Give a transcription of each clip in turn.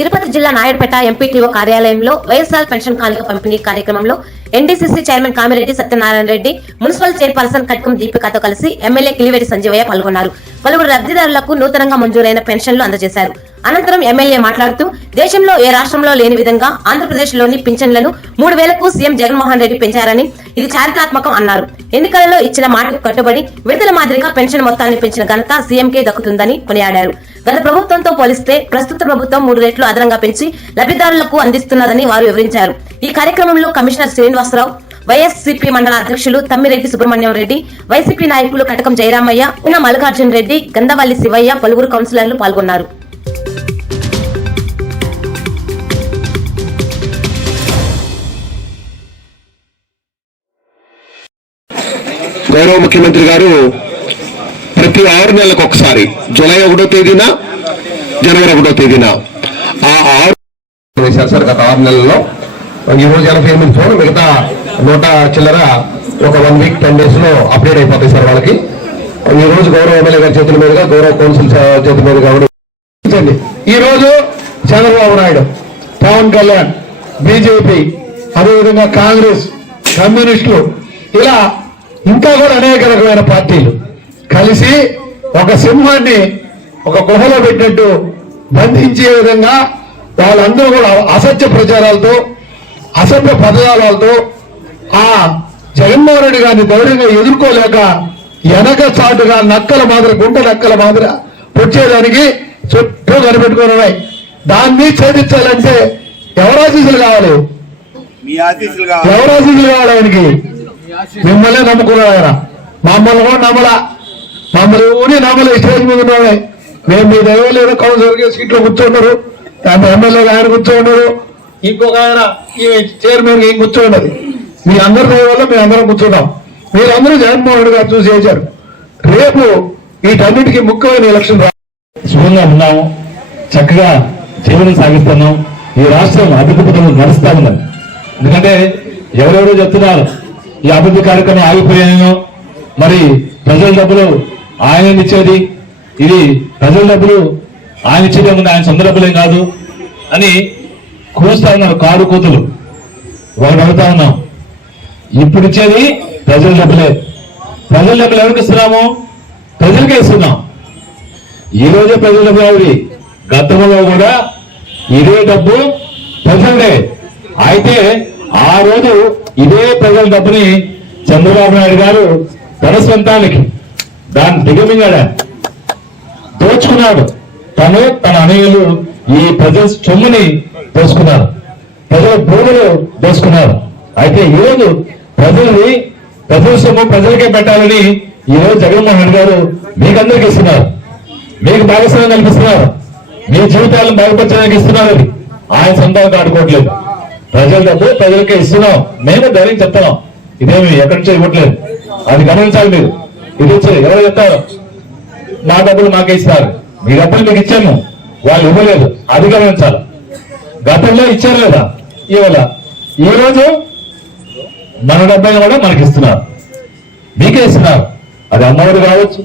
తిరుపతి జిల్లా నాయుడుపేట ఎంపీటీఓ కార్యాలయంలో వైఎస్ఆర్ పెన్షన్ కానుక పంపిణీ కార్యక్రమంలో NDCC chairman Kamireddy Satyanarayana Reddy, municipal chairperson Katkam దీపికతో కలిసి ఎమ్మెల్యే కిలివేటి సంజీవయ్య పాల్గొన్నారు. పలువురు లబ్ధిదారులకు నూతనంగా మంజూరైన పెన్షన్లు అందజేశారు. అనంతరం ఎమ్మెల్యే మాట్లాడుతూ దేశంలో ఏ రాష్ట్రంలో లేని విధంగా ఆంధ్రప్రదేశ్ లోని పింఛన్లను 3000కు సీఎం జగన్మోహన్ రెడ్డి పెంచారని, ఇది చారిత్రాత్మకం అన్నారు. ఎన్నికలలో ఇచ్చిన మాటకు కట్టుబడి విడుదల మాదిరిగా పెన్షన్ మొత్తాన్ని పెంచిన ఘనత సీఎంకే దక్కుతుందని కొనియాడారు. గత ప్రభుత్వంతో పోలిస్తే ప్రస్తుత ప్రభుత్వం 3 రెట్లు అదనంగా పెంచి లబ్ధిదారులకు అందిస్తున్నదని వారు వివరించారు. ఈ కార్యక్రమంలో కమిషనర్ శ్రీనివాసరావు, వైఎస్సీపీ మండల అధ్యక్షులు తమ్మిరెడ్డి సుబ్రహ్మణ్యం రెడ్డి, వైసీపీ నాయకులు కటకం జయరామయ్య, ఉన్న మల్లికార్జున రెడ్డి, గంధవల్లి శివయ్య, పలువురు కౌన్సిలర్లు పాల్గొన్నారు. గౌరవ ముఖ్యమంత్రి గారు ప్రతి 6 నెలలకు ఒకసారి జూలై 1వ తేదీన, జనవరి 1వ తేదీన ఆ 6 వేశారు సార్. గత 6 నెలల్లో ఈ రోజు 88 ఫోన్, మిగతా 100 చిల్లర ఒక 1 వీక్ 10 days లో అప్డేట్ అయిపోతాయి సార్ వాళ్ళకి. ఈ రోజు గౌరవ ఎమ్మెల్యే గారి చేతుల మీదుగా, గౌరవ కౌన్సిల్ చేతుల మీదుగా ఈ రోజు చంద్రబాబు నాయుడు, పవన్ కళ్యాణ్, బీజేపీ, అదేవిధంగా కాంగ్రెస్, కమ్యూనిస్టులు, ఇలా ఇంకా కూడా అనేక రకమైన పార్టీలు కలిసి ఒక సింహాన్ని ఒక గుహలో పెట్టినట్టు బంధించే విధంగా వాళ్ళందరూ కూడా అసత్య ప్రచారాలతో, అసభ్య పదజాలతో ఆ జగన్మోహన్ రెడ్డి గారిని ధైర్యంగా ఎదుర్కోలేక వెనక చాటుగా నక్కల మాదిరి, గుంట నక్కల మాదిరి పొచ్చేదానికి చుట్టూ కనిపెట్టుకుని ఉన్నాయి. దాన్ని ఛేదించాలంటే ఎవరు ఆశీస్సులు కావాలి? ఎవరు ఆశీస్సులు కావాలి? ఆయనకి మిమ్మల్ని నమ్ముకున్నాడు ఆయన. మమ్మల్ని కూడా నమ్మలా, మమ్మల్ని ఊని నమ్మలే. స్టేజ్ మీద ఉన్నాడే మేము మీ దైవం లేదా కౌన్సిలర్ సీట్లో కూర్చోండరు, ఎమ్మెల్యే ఆయన కూర్చోండరు, ఇంకొక ఆయన ఈ చైర్మన్ ఏం కూర్చోండదు. మీ అందరి దయ వల్ల మేము అందరం కూర్చున్నాం. మీరందరూ జగన్మోహన్ రెడ్డి గారు చూసి చేశారు. రేపు వీటన్నిటికీ ముఖ్యమైన ఎలక్షన్ శుభంగా ఉన్నాము, చక్కగా జీవనం సాగిస్తున్నాం. ఈ రాష్ట్రం అభివృద్ధి నడుస్తా ఉన్నది. ఎందుకంటే ఎవరెవరో చెప్తున్నారు ఈ అభివృద్ధి కార్యక్రమం ఆగిపోయాను, మరి ప్రజల డబ్బులు ఆయన ఇచ్చేది, ఇది ప్రజల డబ్బులు ఆయన ఇచ్చేదే ఉంది, ఆయన సొంత డబ్బులేం కాదు అని కూరుస్తా ఉన్నారు కాడు కూతులు. ఒకటి అడుగుతా ఉన్నాం, ఇప్పుడు ఇచ్చేది ప్రజల డబ్బులే. ప్రజల డబ్బులు ఎవరికి ఇస్తున్నాము? ప్రజలకే ఇస్తున్నాం. ఈ రోజే ప్రజల డబ్బులు ఎవరి? గతంలో కూడా ఇదే డబ్బు ప్రజలదే. అయితే ఆ రోజు ఇదే ప్రజల డబ్బుని చంద్రబాబు నాయుడు గారు తన సొంతానికి దాన్ని దిగమింగాడు, దోచుకున్నాడు. తను, తన అనుయులు ఈ ప్రజల సొమ్ముని దోచుకున్నారు, ప్రజల భూములు దోచుకున్నారు. అయితే ఈరోజు ప్రజల సొమ్ము ప్రజలకే పెట్టాలని ఈరోజు జగన్మోహన్ రెడ్డి గారు మీకందరికి ఇస్తున్నారు, మీకు భాగస్వామ్యం కల్పిస్తున్నారు, మీ జీవితాలను బాగుపరచడానికి ఇస్తున్నారు. అది ఆయన సొంతానికి ఆడుకోవట్లేదు. ప్రజల డబ్బు ప్రజలకే ఇస్తున్నాం. మేము ధైర్యం చెప్తున్నాం, ఇదేమి ఎక్కడి నుంచో ఇవ్వట్లేదు. అది గమనించాలి మీరు. ఇది వచ్చి ఎవరు చెప్తారు మా డబ్బులు మాకే ఇస్తారు, మీ డబ్బులు మీకు ఇచ్చాము, వాళ్ళు ఇవ్వలేదు, అది గమనించాలి. గతంలో ఇచ్చారు లేదా? ఇవ్వాల. ఈ రోజు మన డబ్బులు కూడా మనకి ఇస్తున్నారు, మీకే ఇస్తున్నారు. అది అమ్మఒడి కావచ్చు,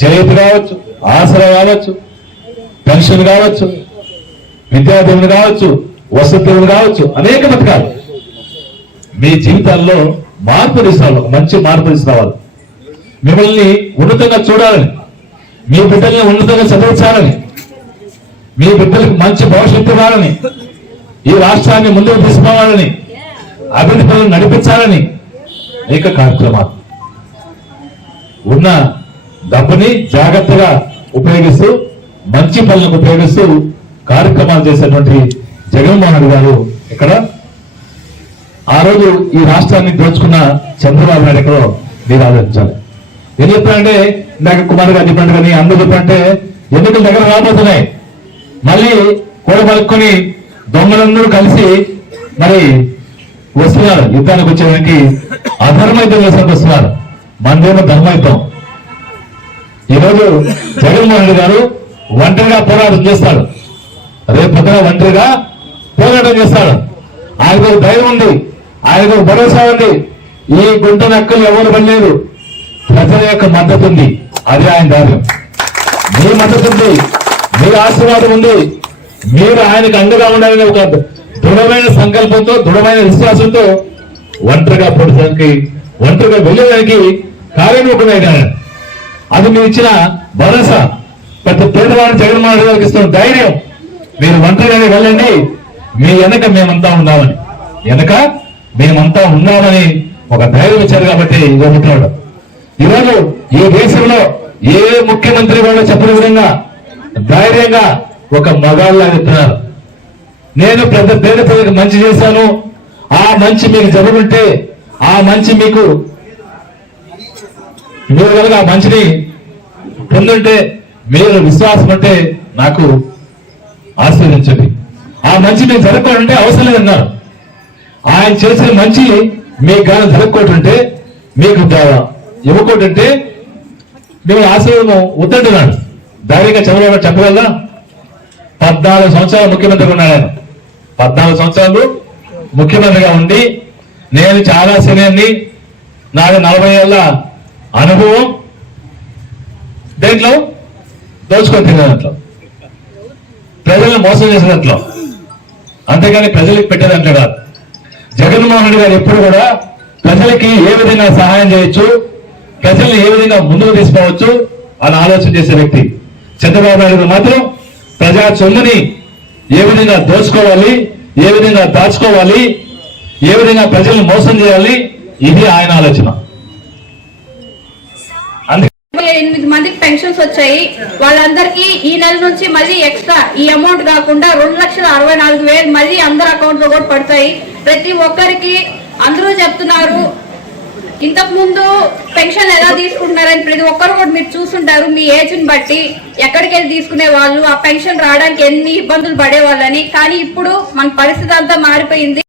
చేతి కావచ్చు, ఆసరా కావచ్చు, పెన్షన్ కావచ్చు, విద్యార్థులు కావచ్చు, వసతులు కావచ్చు, అనేక పథకాలు. మీ జీవితాల్లో మార్పు తీసుకురావాలి, మంచి మార్పు తీసుకురావాలి. మిమ్మల్ని ఉన్నతంగా చూడాలని, మీ బిడ్డల్ని ఉన్నతంగా చదివించాలని, మీ బిడ్డలకు మంచి భవిష్యత్తు ఇవ్వాలని, ఈ రాష్ట్రాన్ని ముందుకు తీసుకోవాలని, అభివృద్ధి పనులు నడిపించాలని అనేక కార్యక్రమాలు. ఉన్న డబ్బుని జాగ్రత్తగా ఉపయోగిస్తూ, మంచి పనులకు ఉపయోగిస్తూ కార్యక్రమాలు చేసేటువంటి జగన్మోహన్ రెడ్డి గారు ఇక్కడ ఆ రోజు ఈ రాష్ట్రాన్ని దోచుకున్న చంద్రబాబు నాయుడు ఎక్కడో మీరు ఆలోచించాలి. ఏం చెప్పారంటే ఇందాక కుమార్ గారు చెప్పినట్టు, కానీ అందరూ చెప్పారంటే ఎన్నికల దగ్గర రాబోతున్నాయి, మళ్ళీ కూడబలుక్కుని దొంగలందరూ కలిసి మరి వస్తున్నారు, యుద్ధానికి వచ్చేదానికి అధర్మైతం చేసేందుకు వస్తున్నారు. మనదేమో ధర్మైతం. ఈరోజు జగన్మోహన్ రెడ్డి గారు ఒంటరిగా పోరాటం చేస్తాడు, రేపు పొద్దున ఒంటరిగా పోరాటం చేస్తాడు. ఆయనకు ధైర్యం ఉంది, ఆయనకు భరోసా ఉంది. ఈ గుంట నక్కలు ఎవరు పడలేదు, ప్రజల యొక్క మద్దతు ఉంది, అది ఆయన ధైర్యం. మీ మద్దతు ఉంది, మీ ఆశీర్వాదం ఉంది. మీరు ఆయనకు అండగా ఉండాలని ఒక దృఢమైన సంకల్పంతో, దృఢమైన విశ్వాసంతో ఒంటరిగా పొడడానికి, ఒంటరిగా వెళ్ళడానికి కార్యరూపమైన అది మీరు ఇచ్చిన భరోసా. ప్రతి పేదవాడిని జగన్మోహన్ రెడ్డి గారికి ఇస్తున్న ధైర్యం. మీరు ఒంటరిగానే వెళ్ళండి, మీ వెనక మేమంతా ఉన్నామని, వెనక మేమంతా ఉన్నామని ఒక ధైర్యం ఇచ్చారు కాబట్టి చెబుతున్నాడు. ఈరోజు ఈ దేశంలో ఏ ముఖ్యమంత్రి కూడా చెప్పిన విధంగా ధైర్యంగా ఒక మగాళ్ళ చెప్తున్నారు. నేను పెద్ద పేద ప్రజలకు మంచి చేశాను, ఆ మంచి మీకు జరుగుంటే, ఆ మంచి మీకు మీరు కనుక ఆ మంచిని పొందుంటే, మీరు విశ్వాసం అంటే నాకు ఆశీర్వదించండి. ఆ మంచి మీకు జరగకుంటే అవసరం లేదన్నారు. ఆయన చేసిన మంచి మీకు కానీ జరగకుంటే, మీకు ఇవ్వకుంటుంటే మేము ఆశీర్వాదం వద్దంటున్నాడు. ధైర్యంగా చెప్పగలరా? 14 సంవత్సరాలు ముఖ్యమంత్రిగా ఉన్నాడు ఆయన. 14 సంవత్సరాలు ముఖ్యమంత్రిగా ఉండి, నేను చాలా సీనియర్ని, నాకు 40 ఏళ్ళ అనుభవం, దేంట్లో దోచుకొని తినేదాంట్లో, ప్రజలను మోసం చేసేదాంట్లో, అంతేగాని ప్రజలకు పెట్టేదాంట్లో కాదు. జగన్మోహన్ రెడ్డి గారు ఎప్పుడు కూడా ప్రజలకి ఏ విధంగా సహాయం చేయొచ్చు, ప్రజల్ని ఏ విధంగా ముందుకు తీసుకోవచ్చు అని ఆలోచన చేసే వ్యక్తి. చంద్రబాబు నాయుడు మాత్రం ప్రజా సొమ్ముని ఏ విధంగా దోచుకోవాలి, ఏ విధంగా దాచుకోవాలి, ఏ విధంగా ప్రజలను మోసం చేయాలి, ఇది ఆయన ఆలోచన. 8 మందికి పెన్షన్స్ వచ్చాయి. వాళ్ళందరికీ ఈ నెల నుంచి మళ్ళీ ఎక్స్ట్రా ఈ అమౌంట్ కాకుండా 2,64,000 మళ్ళీ అందరి అకౌంట్ లో కూడా పడతాయి. ప్రతి ఒక్కరికి అందరూ చెప్తున్నారు. ఇంతకు ముందు పెన్షన్ ఎలా తీసుకుంటున్నారని ప్రతి ఒక్కరు కూడా మీరు చూసుంటారు. మీ ఏజ్ ని బట్టి ఎక్కడికి వెళ్ళి తీసుకునే వాళ్ళు, ఆ పెన్షన్ రావడానికి ఎన్ని ఇబ్బందులు పడేవాళ్ళని. కానీ ఇప్పుడు మన పరిస్థితి అంతా మారిపోయింది.